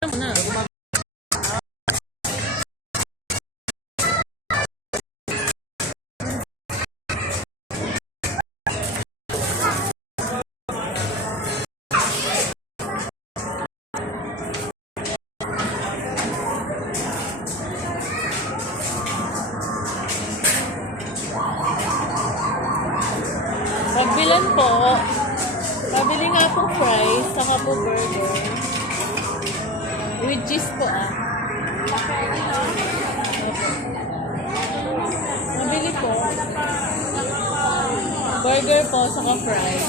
Na. Pagbilan po, pabili nga po fries, saka po burger. With cheese po Mabili po. Burger po, saka fries.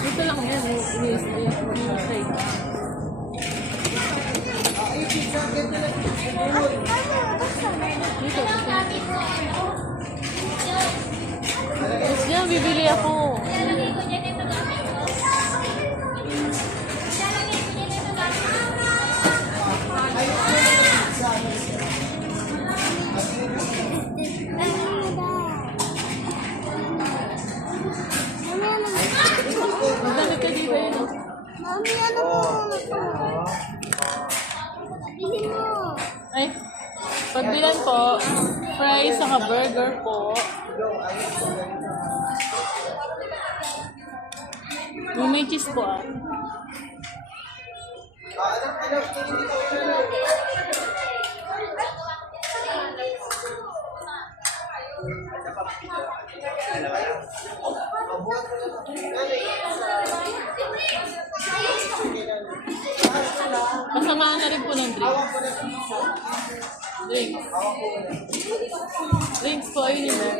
Dito lang yan. Tapos yan, bibili ako. Magdami ka dito yun. Mami, ano po? Bili mo. Ay, pagbilan po, fries saka burger po. Yung may cheese po Kasamaan na rin po ng drinks. Drinks po, ayun yun.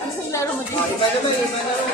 Ano sa laro mo dito?